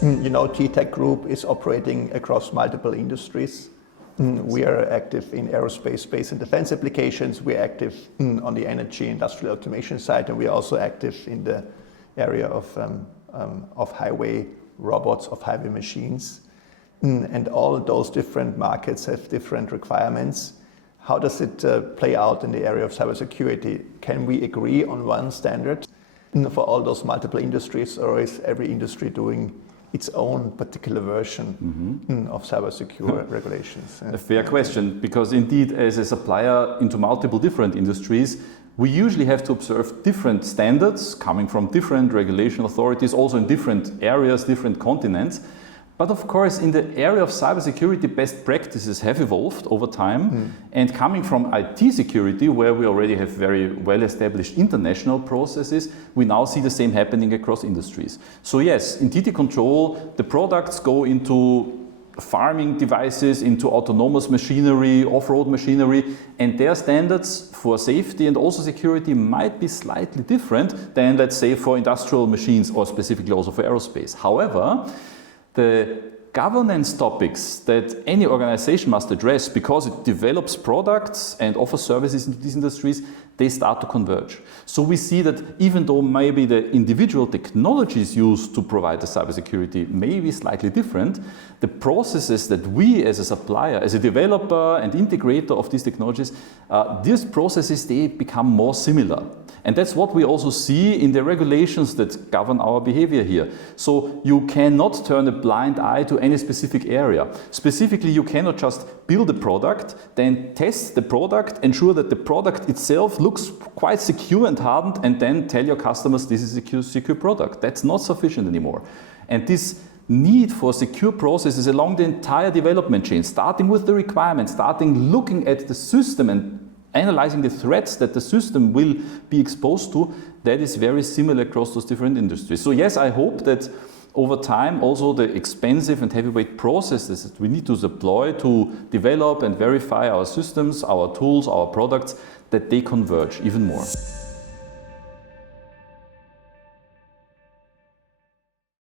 TTTECH Group is operating across multiple industries. We are active in aerospace, space and defense applications. We're active on the energy industrial automation side, and we're also active in the area of highway robots, of highway machines. And all those different markets have different requirements. How does it play out in the area of cybersecurity? Can we agree on one standard for all those multiple industries, or is every industry doing its own particular version of cybersecure regulations? A fair question, because indeed as a supplier into multiple different industries, we usually have to observe different standards coming from different regulation authorities, also in different areas, different continents. But of course, in the area of cybersecurity, best practices have evolved over time. And coming from IT security, where we already have very well-established international processes, we now see the same happening across industries. So yes, in TT Control, the products go into farming devices, into autonomous machinery, off-road machinery, and their standards for safety and also security might be slightly different than, let's say, for industrial machines or specifically also for aerospace. However, the governance topics that any organization must address, because it develops products and offers services into these industries, they start to converge. So we see that even though maybe the individual technologies used to provide the cybersecurity may be slightly different, the processes that we as a supplier, as a developer and integrator of these technologies, these processes, they become more similar. And that's what we also see in the regulations that govern our behavior here. So you cannot turn a blind eye to any specific area. Specifically, you cannot just build a product, then test the product, ensure that the product itself looks quite secure and hardened, and then tell your customers this is a secure product. That's not sufficient anymore. And this need for secure processes along the entire development chain, starting with the requirements, starting looking at the system and analyzing the threats that the system will be exposed to, that is very similar across those different industries. So yes, I hope that over time also the expensive and heavyweight processes that we need to deploy to develop and verify our systems, our tools, our products, that they converge even more.